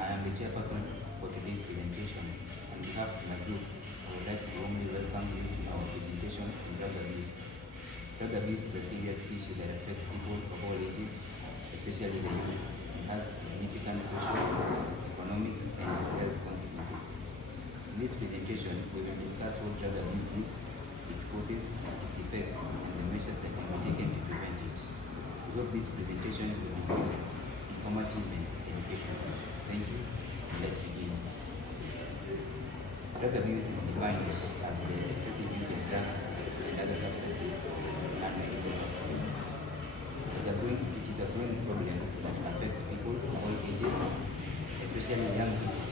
I am the chairperson for today's presentation. On behalf of my group, I would like to warmly welcome you to our presentation on drug abuse. Drug abuse is a serious issue that affects people of all ages, especially the youth, and has significant social, economic, and health consequences. In this presentation, we will discuss what drug abuse is, its causes, its effects, and the measures that can be taken to prevent it. We hope this presentation will be quick, informative, and educational. Thank you, and let's begin. Drug abuse is defined as the excessive use of drugs and other substances for unlawful purposes. It is a growing problem that affects people of all ages, especially young people.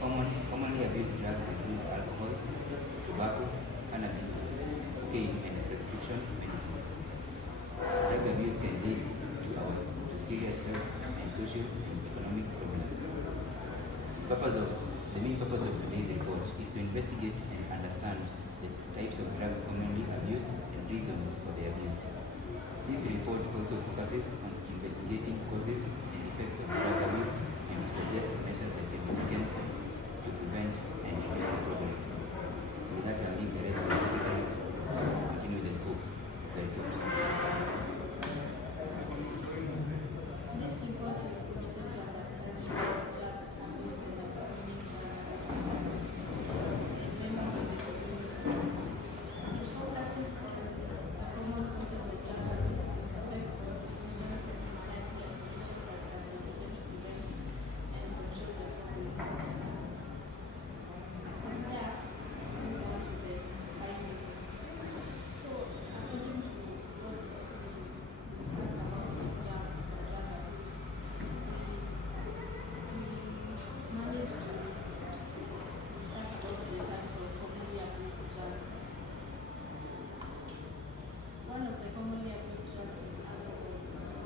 Commonly abused drugs include alcohol, tobacco, cannabis, cocaine, and prescription medicines. Drug abuse can lead to serious health and social and economic problems. The main purpose of today's report is to investigate and understand the types of drugs commonly abused and reasons for their abuse. This report also focuses on investigating causes and effects of drug abuse and to suggest measures that can be taken to prevent and reduce the problem. With that, I'll leave the rest to the secretary to continue the scope of the report. This report is committed to understanding drug abuse in the economic and members of the community. It focuses on the common causes of drug abuse, its effects on individuals and society, and measures that can be taken to prevent and control the problem. From there, we move on to the findings. So, according to what we discussed about drugs and drug abuse, we managed to discuss about the types of commonly abused drugs. One of the commonly abused drugs is alcohol.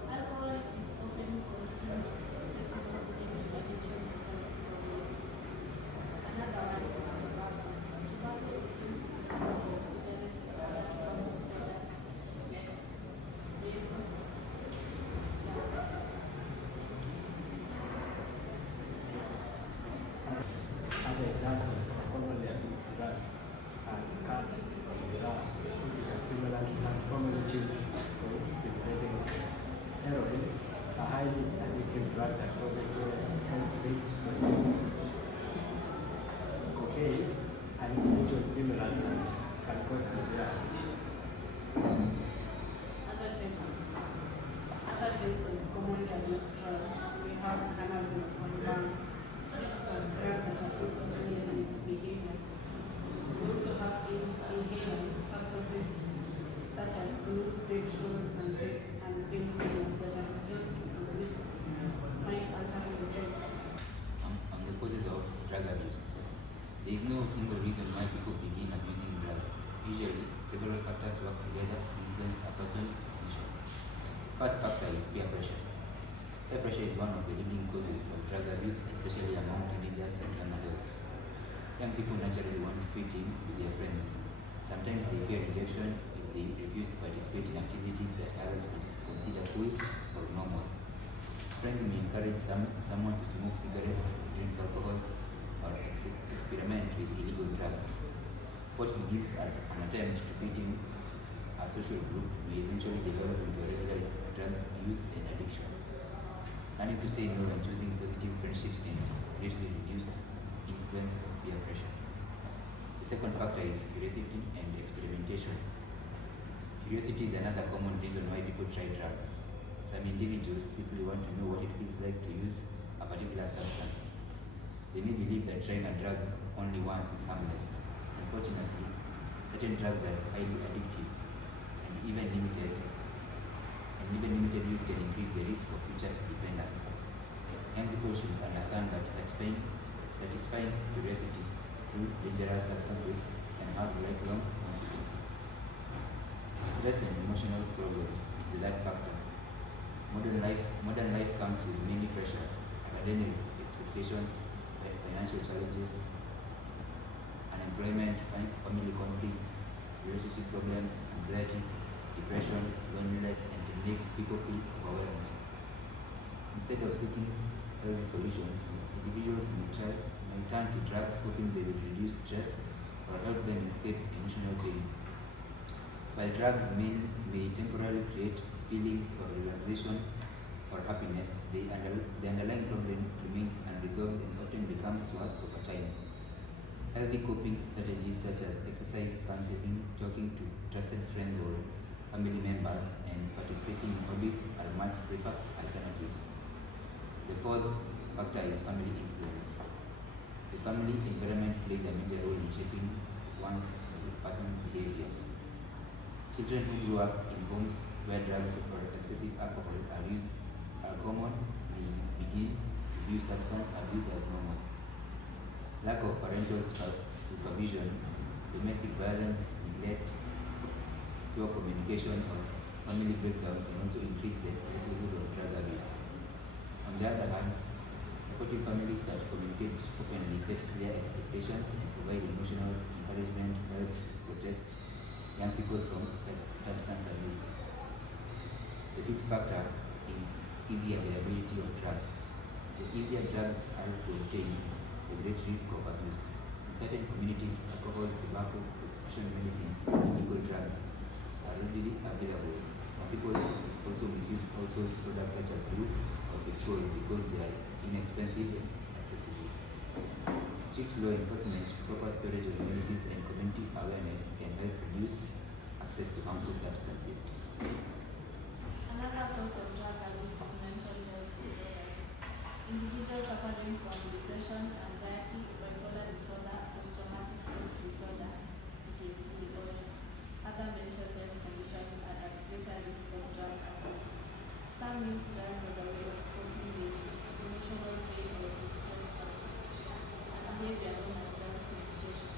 Alcohol is often consumed excessively leading to addiction and health problems. Another one is tobacco. Tobacco is used in the form of cigarettes and other tobacco products like vape. Other examples of commonly abused drugs are cat or rat, which is a stimulant and commonly used for its stimulating effect. Heroin, a highly addictive drug that causes health risks for youth. Cocaine, an individual stimulant that can cause severe addiction. Other types of commonly abused drugs, we have cannabis on one. This is a drug that affects brain and its behavior. We also have inhalant substances such as glue, petrol, and painkillers that are able to produce mind-altering effects. On the causes of drug abuse. There is no single reason why people begin abusing drugs. Usually, several factors work together to influence a person's decision. First factor is peer pressure. Peer pressure is one of the leading causes of drug abuse, especially among teenagers and young adults. Young people naturally want to fit in with their friends. Sometimes they fear rejection if they refuse to participate in activities that others would consider cool or normal. Friends may encourage someone to smoke cigarettes, drink alcohol, or experiment with illegal drugs. What begins as an attempt to fit in a social group may eventually develop into a regular drug use and addiction. Learning to say no and choosing positive friendships can greatly reduce influence of peer pressure. The second factor is curiosity and experimentation. Curiosity is another common reason why people try drugs. Some individuals simply want to know what it feels like to use a particular substance. They may believe that trying a drug only once is harmless. Unfortunately, certain drugs are highly addictive and even limited use can increase the risk of future dependence. Young people should understand that satisfying curiosity through dangerous substances can have lifelong consequences. Stress and emotional problems is the third factor. Modern life comes with many pressures, academic expectations, financial challenges, unemployment, family conflicts, relationship problems, anxiety, depression, loneliness, and can make people feel overwhelmed. Instead of seeking healthy solutions, individuals may turn to drugs hoping they will reduce stress or help them escape emotional pain. While drugs may temporarily create feelings of relaxation or happiness, the underlying problem remains unresolved and often becomes worse over time. Healthy coping strategies such as exercise, counseling, talking to trusted friends or family members, and participating in hobbies are much safer alternatives. The fourth factor is family influence. The family environment plays a major role in shaping one's person's behavior. Children who grow up in homes where drugs or excessive alcohol are common may begin to view substance abuse as normal. Lack of parental supervision, domestic violence, neglect, poor communication, or family breakdown can also increase the likelihood of drug abuse. On the other hand, supportive families that communicate openly, set clear expectations, and provide emotional encouragement help protect young people from substance abuse. The fifth factor is easy availability of drugs. The easier drugs are to obtain, the great risk of abuse. In certain communities, alcohol, tobacco, prescription medicines, and illegal drugs are readily available. Some people also misuse household products such as glue or petrol because they are inexpensive and accessible. Strict law enforcement, proper storage of medicines, and community awareness can help reduce access to harmful substances. Another cause of drug abuse is mental health disorders. Individuals suffering from depression, anxiety, bipolar disorder, post-traumatic stress disorder, PTSD, or other mental health conditions are at greater risk of drug abuse. Some use drugs as a way of coping with emotional pain or distress also, a behavior known as self-medication.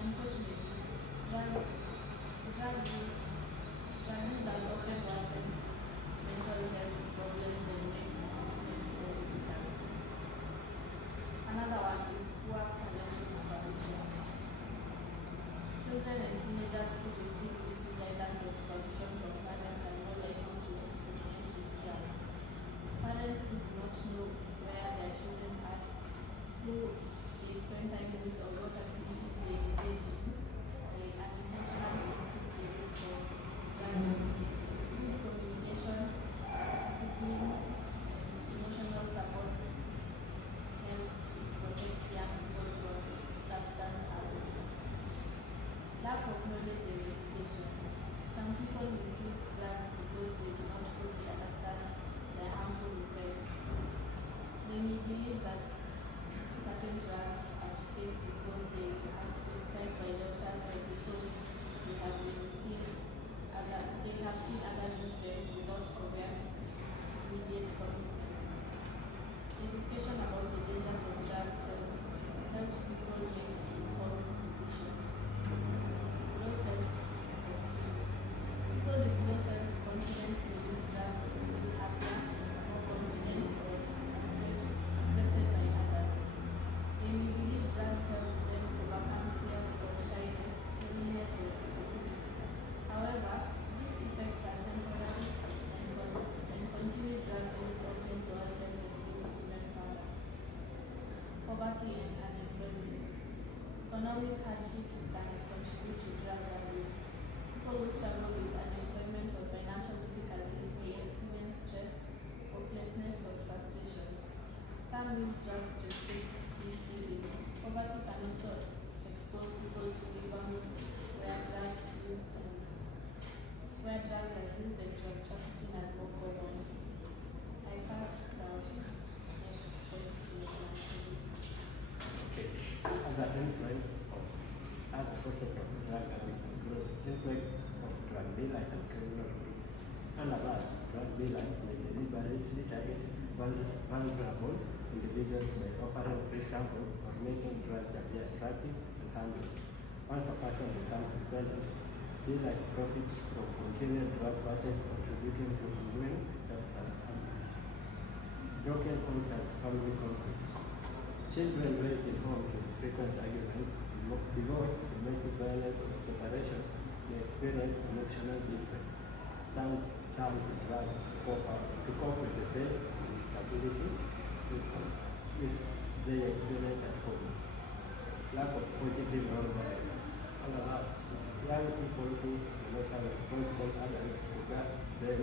Unfortunately, drug use has often worsened mental health problems and make treatment more difficult. Another one is poor parental supervision. Children and teenagers who receive little guidance or supervision from parents are more likely to experiment with drugs. Parents who do not know where their children are, who they spend time with, or what activities they engage in, they unintentionally increase the risk of drug abuse. Good communication, discipline, emotional support help protect young people from substance abuse. Lack of knowledge and education. Some people misuse drugs because they do not fully understand their harmful effects. They may believe that certain drugs are safe because they are prescribed by doctors or because they have seen others use them without obvious immediate consequences. Education about the dangers of drugs helps people make informed decisions. Low self-esteem. People with low self-confidence may use drugs to feel happier, more confident, or accepted by others. They may believe drugs help them overcome fears or shyness, loneliness, or insecurity. However, these effects are temporary and continued drug use often lowers self-esteem even further. Poverty and unemployment. Economic hardships can contribute to drug abuse. People who struggle with unemployment or financial difficulties may experience stress, hopelessness, or frustrations. Some use drugs to escape these feelings. Poverty can also expose people to neighborhoods where drugs are used and drug trafficking are more common. I pass the next point to Anthony. Okay. Other influence of other causes of drug abuse include influence of drug dealers and criminal groups. And large, drug dealers may deliberately target vulnerable individuals by offering free samples or making drugs appear attractive and harmless. Once a person becomes dependent, dealers profit from continued drug purchase, contributing to ongoing substance abuse. Broken homes and family conflicts. Children raised in homes with frequent arguments, divorce, domestic violence, or separation may experience emotional distress. Some turn to drugs to cope with the pain and instability, with they experience at home. Lack of positive role models. On the other, young people who do not have responsible adults to guide them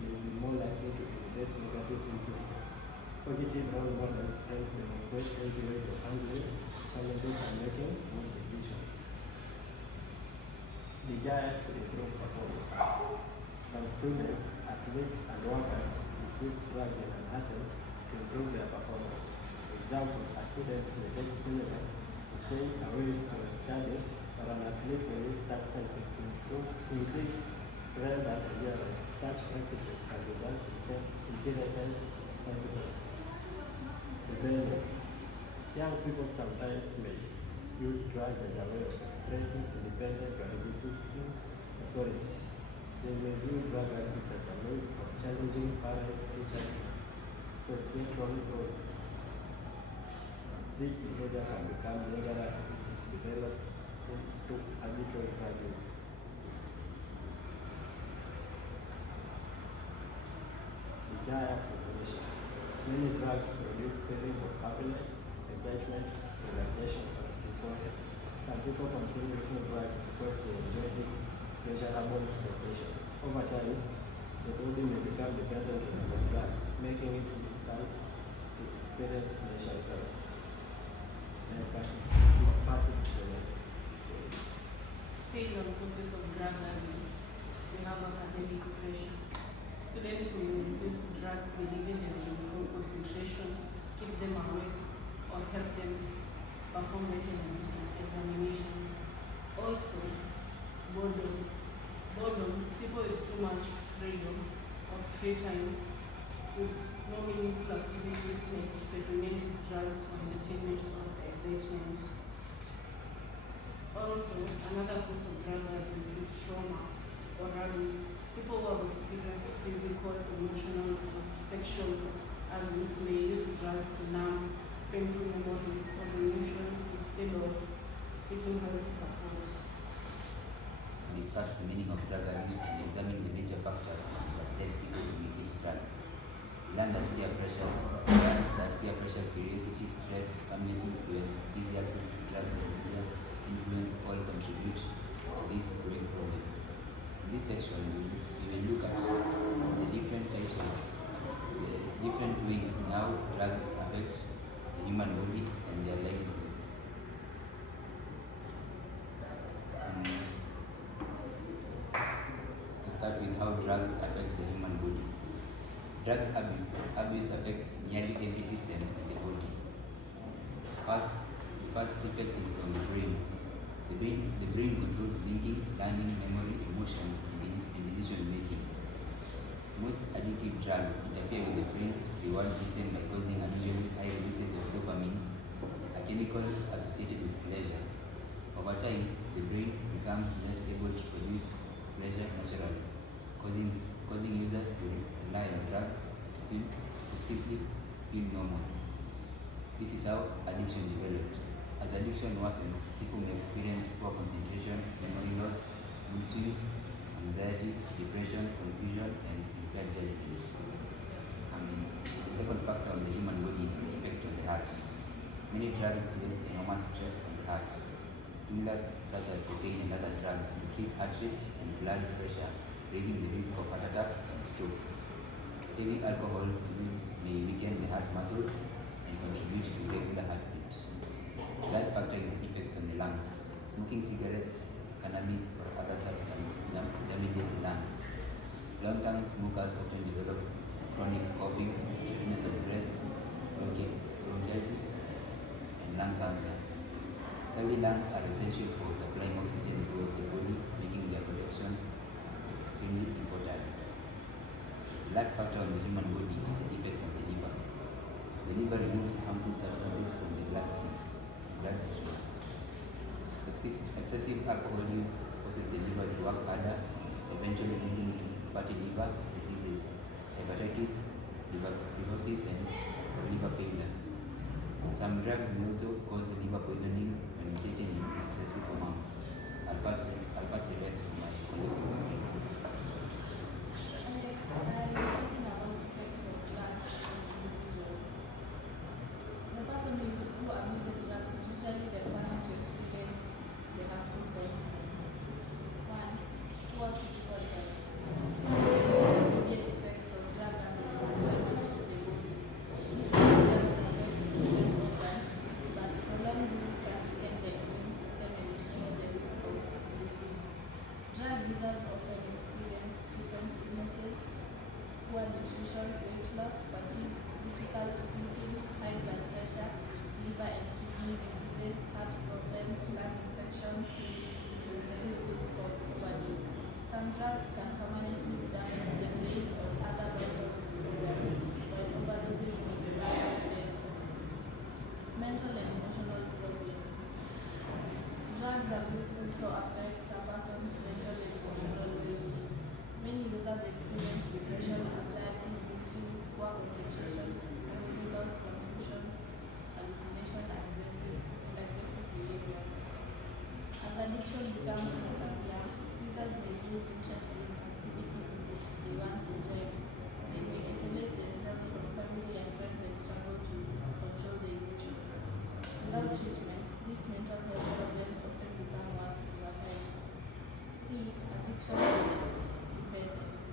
may be more likely to imitate negative influences. Positive role models help demonstrate healthy ways of handling challenges and making good decisions. Desire to improve performance. Some students, athletes, and workers receive drugs in an attempt to improve their performance. For example, a student may take stimulants to stay away from studying, or an athlete may use substances to increase strength and endurance. Such practices can result in serious health consequences. Rebellion. Young people sometimes may use drugs as a way of expressing independence or resisting authority. They may view drug addicts as a means of challenging parents, teachers, societal roles. This behavior can become dangerous if it develops into habitual drug use. Desire for pleasure. Many drugs produce feelings of happiness, excitement, relaxation, or euphoria. Some people continue using drugs because they enjoy these pleasurable sensations. Over time, the body may become dependent on the drug, making it difficult to experience pleasure without passive tolerance. Stage and process of drug abuse. We have academic pressure. Students who misuse drugs believing they will improve concentration, keep them awake, or help them perform better in examinations. Also, boredom. People with too much freedom or free time with no meaningful activities may experiment with drugs for entertainment or excitement. Also, another cause of drug abuse is trauma or abuse. People who have experienced physical, emotional, or sexual abuse may use drugs to numb painful memories or emotions instead of seeking healthy support. Discuss the meaning of drug abuse and examine the major factors that led people to misuse drugs. Learn that peer pressure, curiosity, stress, family influence, easy access to drugs, and media influence all contribute to this growing problem. In this section, we will look at the different types of the different ways in how drugs affect the human body and their livelihoods. To start with how drugs affect the human body. Drug abuse affects nearly every system in the body. The first effect is on the brain. The brain controls thinking, learning, memory, emotions, and decision making. Most addictive drugs interfere with the brain's reward system by causing unusually high releases of dopamine, a chemical associated with pleasure. Over time, the brain becomes less able to produce pleasure naturally, causing users to rely on drugs to simply feel normal. This is how addiction develops. As addiction worsens, people may experience poor concentration, memory loss, mood swings, anxiety, depression, confusion, and impaired judgment. The second factor on the human body is the effect on the heart. Many drugs place enormous stress on the heart. Stimulants such as cocaine and other drugs increase heart rate and blood pressure, raising the risk of heart attacks and strokes. Heavy alcohol use may weaken the heart muscles and contribute to irregular heartbeat. Third factor is the effects on the lungs. Smoking cigarettes, cannabis, or other substances damages the lungs. Long-term smokers often develop chronic coughing, shortness of breath, bronchitis, and lung cancer. Healthy lungs are essential for supplying oxygen throughout the body, making their protection extremely important. The last factor on the human body is the effects on the liver. The liver removes harmful substances from the bloodstream. Excessive alcohol use causes the liver to work harder, eventually leading to fatty liver diseases, hepatitis, liver cirrhosis, and liver failure. Some drugs may also cause liver poisoning when taken in excessive amounts. I'll pass the rest to my colleague to explain. Talking about effects of drugs on individuals. The dementia, liver and kidney diseases, heart problems, lung infection, reduced risk of overdose. Some drugs can permanently damage the brain or other vital organs, while overdoses may result in death. Mental and emotional problems. Drugs abuse also affects a person's mental and emotional well-being. Many users experience depression, anxiety, mood swings, poor concentration, memory loss, confusion, hallucination, and aggressive behaviors. As addiction becomes more severe, users may lose interest in activities they once enjoyed. They may isolate themselves from family and friends and struggle to control their emotions. Without treatment, these mental health problems often become worse over time. 3. Addiction dependence.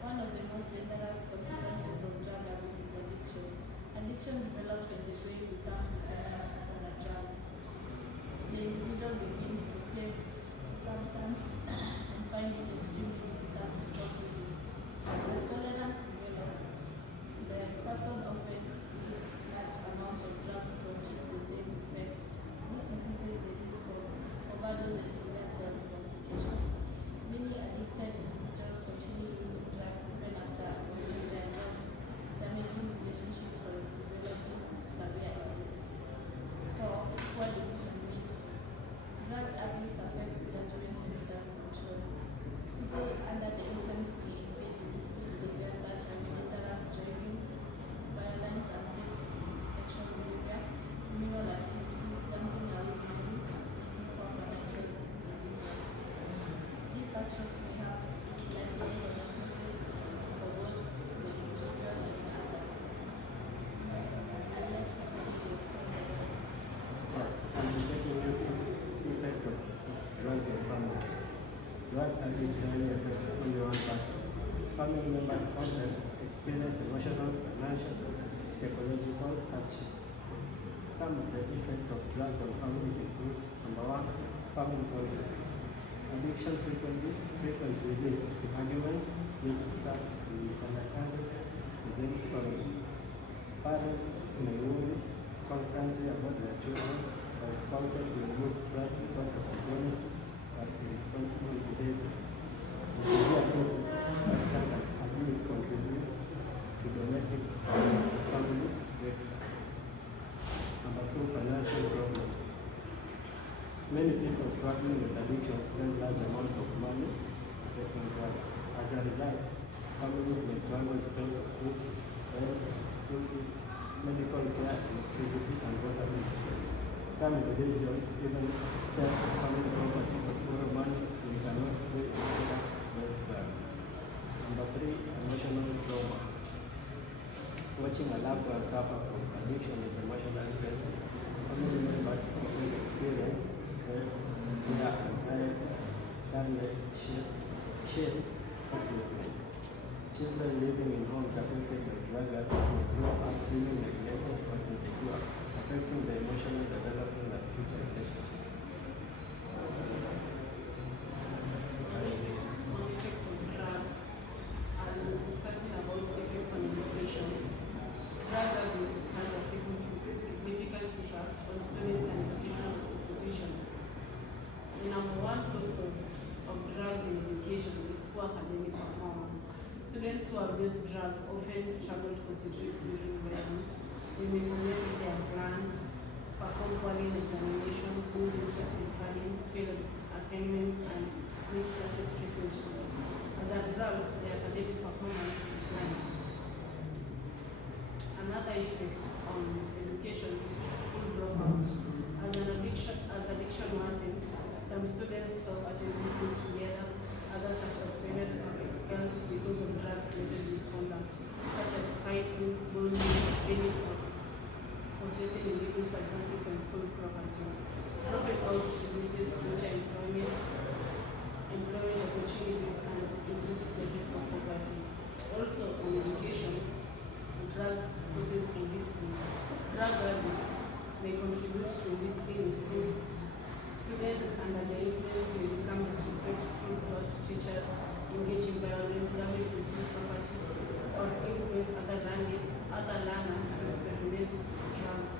One of the most dangerous consequences of drug abuse is addiction. Addiction develops when the brain becomes dependent upon a drug. The individual begins to crave the substance and find it extremely difficult to stop using it. As tolerance develops, the person often needs large amounts of drugs to achieve the same effects. This increases the risk of overdose and severe health complications. Many addicted individuals continue using drugs even after losing their jobs, damaging relationships or developing severe illnesses. 4. Poor decision making. Drug abuse affects judgment and self-control. People under the influence may engage in risky behaviors such as dangerous driving, violence, unsafe sexual behavior, criminal activities, gambling away money, making poor financial decisions. These actions may have lifelong consequences for both the individual and others. And let me quickly explain the rest. Yes, I'm taking you effect of drug and families. Drug abuse rarely affects only one person. Family members often experience emotional, financial, psychological hardship. Some of the effects of drugs on families include: number 1, family conflicts. Addiction frequently leads to arguments, mistrust, and misunderstanding within families. Parents may worry constantly about their children, while spouses may lose trust because of dishonesty or irresponsible behavior. In severe cases, such as abuse contributes to domestic family breakdown. Number 2, financial problems. Many people struggling with addiction spend large amounts of money purchasing drugs. As a result, families may struggle to pay for food, rent, school fees, medical care, electricity, and water bills. Some individuals even sell family property to borrow money they cannot pay in order to buy drugs. Number 3, emotional trauma. Watching a loved one suffer from addiction is emotionally painful. Family members often experience stress, fear, anxiety, sadness, shame, hopelessness. Children living in homes affected by drug abuse may grow up feeling neglected or insecure, affecting their emotional development and future relationships. On effects of drugs, and discussing about effects on education. Drug abuse has a significant impact on students and educational institutions. The number 1 cause of drugs in education is poor academic performance. Students who abuse drugs often struggle to concentrate during lessons. They may forget what they have learned, perform poorly in examinations, lose interest in studying, fail assignments, and miss classes frequently. As a result, their academic performance declines. Another effect on education is school dropout. As addiction worsens, some students stop attending school together, others are suspended or expelled because of drug-related misconduct, such as fighting, bullying, stealing, or possessing illegal substances and school property. Dropping out reduces future employment opportunities, and increases the risk of poverty. Also, on education, drugs poses a risk. Drug abuse may contribute to discipline in schools. Students under the influence may become disrespectful towards teachers, engage in violence, damage the school property, or influence other learners to experiment with drugs.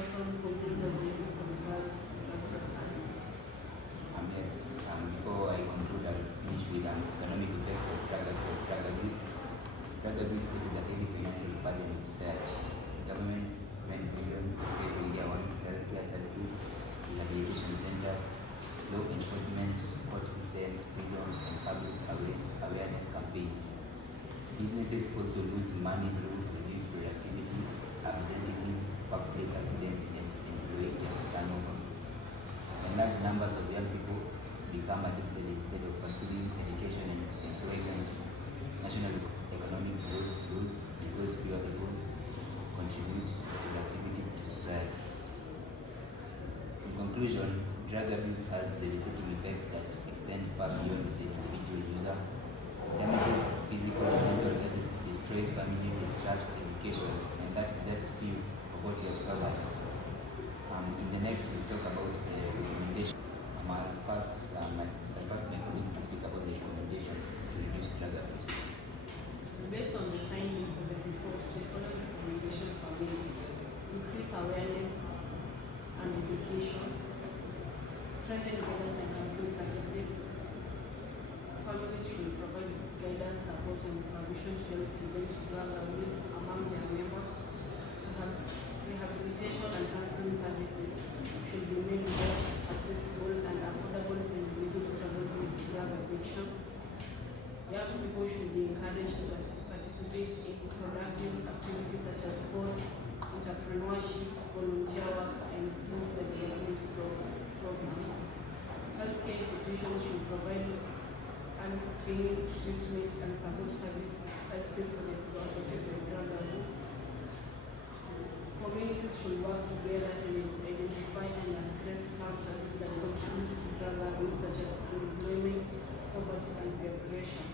chairperson conclude the benefits of drug and substance abuse? Yes, before I conclude, I'll finish with economic effects of drug abuse. Drug abuse poses a heavy financial burden on society. Governments spend billions every year on healthcare services, rehabilitation centers, law enforcement, court systems, prisons, and public awareness campaigns. Businesses also lose money through reduced productivity, absenteeism, workplace accidents, and employee turnover. And large numbers of young people become addicted instead of pursuing education and employment. National economic growth slows because fewer people contribute productivity to society. In conclusion, drug abuse has devastating effects that extend far beyond the individual user. It damages physical and mental health, destroys family, disrupts education, and that's just few of what we have covered. In the next, we'll talk about the recommendation. I'll pass my colleague to speak about the recommendations to reduce drug abuse. Based on the findings of the report, the following recommendations are made: increase awareness and education, strengthen guidance and counseling services. Families should provide guidance, support, and supervision to help prevent drug abuse among their members. Rehabilitation and counseling services should be made more accessible and affordable for individuals struggling with drug addiction. Young people should be encouraged to participate in productive activities such as sports, entrepreneurship, volunteer work, and skills development programs. Healthcare institutions should provide early screening, treatment, and support services for the people affected by drug abuse. Communities should work together to identify and address factors that contribute to drug abuse, such as unemployment, poverty, and peer pressure.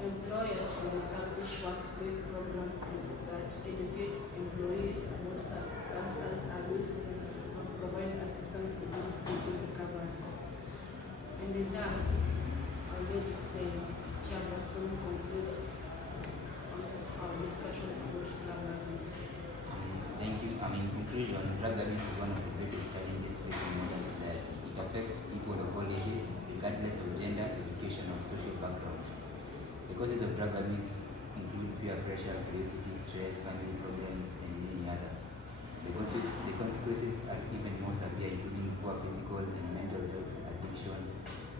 Employers should establish workplace programs that educate employees about substance abuse and provide assistance to those seeking recovery. And with that, I'll let the chairperson conclude on our discussion about drug abuse. Thank you. In conclusion, drug abuse is one of the greatest challenges facing modern society. It affects people of all ages, regardless of gender, education, or social background. The causes of drug abuse include peer pressure, curiosity, stress, family problems, and many others. The consequences are even more severe, including poor physical and mental health, addiction,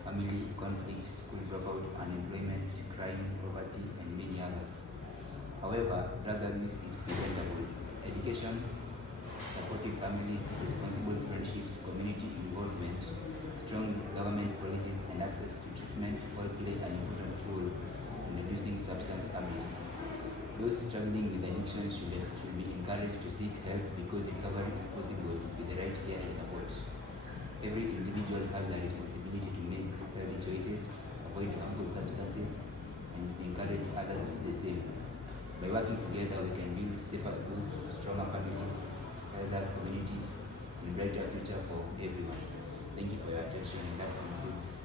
family conflict, school dropout, unemployment, crime, poverty, and many others. However, drug abuse is preventable. Education, supportive families, responsible friendships, community involvement, strong government policies, and access to treatment all play an important role in reducing substance abuse. Those struggling with addiction should be encouraged to seek help because recovery is possible with the right care and support. Every individual has a responsibility to make healthy choices, avoid harmful substances, and encourage others to do the same. By working together, we can build safer schools, stronger families, healthier communities, and brighter future for everyone. Thank you for your attention, and that concludes